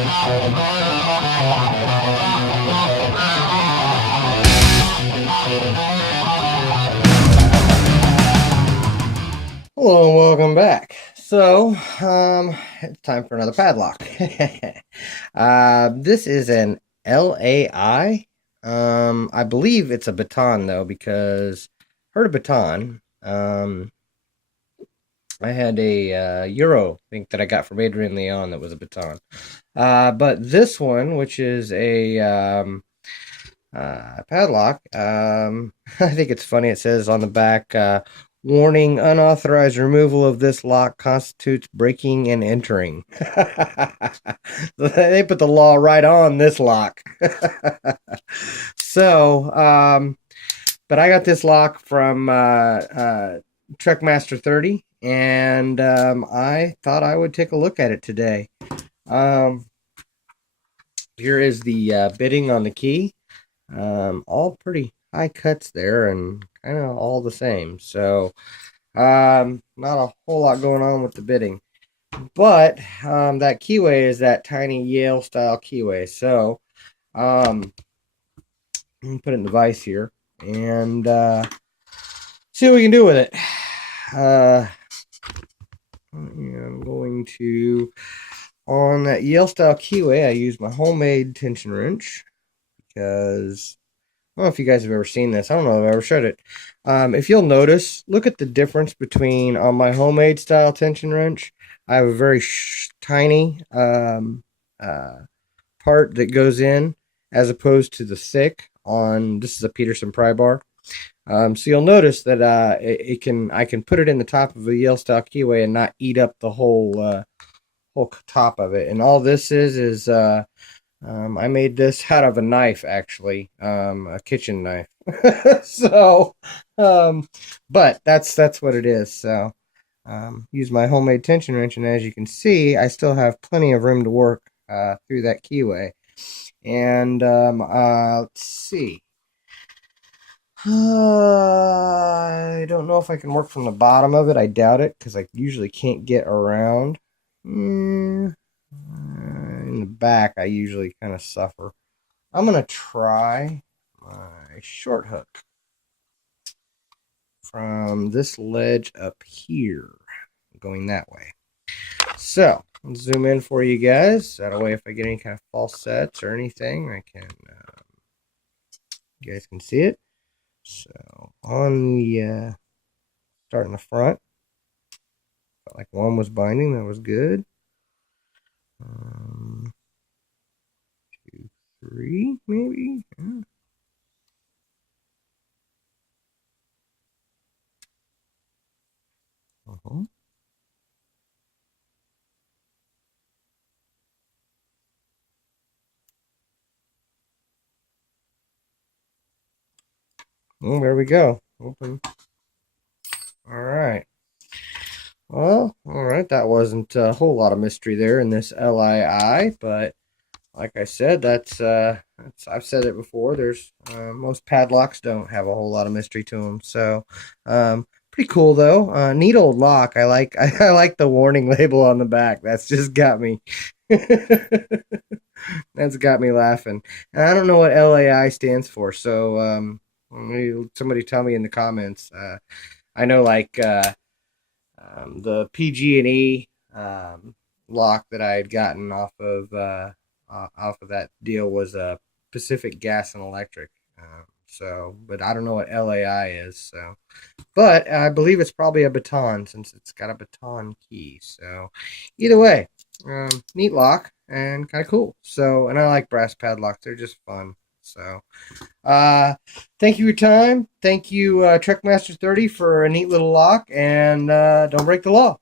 Hello and welcome back. So, it's time for another padlock. This is an L.A.I. I believe it's a baton though, because heard of baton. I had a Euro think that I got from Adrian Leon that was a baton. But this one, which is a padlock, I think it's funny. It says on the back, warning, unauthorized removal of this lock constitutes breaking and entering. They put the law right on this lock. So, but I got this lock from Truckmaster 30, and I thought I would take a look at it today. Here is the bitting on the key. All pretty high cuts there and kind of all the same. So, not a whole lot going on with the bitting. But that keyway is that tiny Yale style keyway. So, I'm going to put it in the vise here and see what we can do with it. I'm going to, on that Yale style keyway, I use my homemade tension wrench because I don't know if you guys have ever seen this. I don't know if I've ever showed it. If you'll notice, look at the difference between on my homemade style tension wrench. I have a very tiny part that goes in, as opposed to the thick on. This is a Peterson pry bar. So you'll notice that I can put it in the top of a Yale style keyway and not eat up the whole top of it. And all this is I made this out of a knife, actually, a kitchen knife. So, but that's what it is. So, use my homemade tension wrench, and as you can see, I still have plenty of room to work through that keyway. And let's see. I don't know if I can work from the bottom of it. I doubt it, because I usually can't get around. In the back, I usually kind of suffer. I'm going to try my short hook from this ledge up here, going that way. So, I'll zoom in for you guys. That way, if I get any kind of false sets or anything, I can, you guys can see it. So, on the, start in the front, felt like one was binding, that was good. 2, 3, maybe. Yeah. Well, there we go. Open. All right. Well, all right. That wasn't a whole lot of mystery there in this L.A.I, but like I said, that's I've said it before. There's most padlocks don't have a whole lot of mystery to them. So, pretty cool though. Neat old lock. I like I like the warning label on the back. That's just got me. That's got me laughing. And I don't know what L.A.I stands for. So, somebody tell me in the comments. I know like the PG&E lock that I had gotten off of that deal was Pacific Gas and Electric. So, but I don't know what L.A.I is. So, but I believe it's probably a baton since it's got a baton key. So, either way, neat lock and kind of cool. So, and I like brass padlocks; they're just fun. So, thank you for your time. Thank you, Truckmaster 30, for a neat little lock, and don't break the law.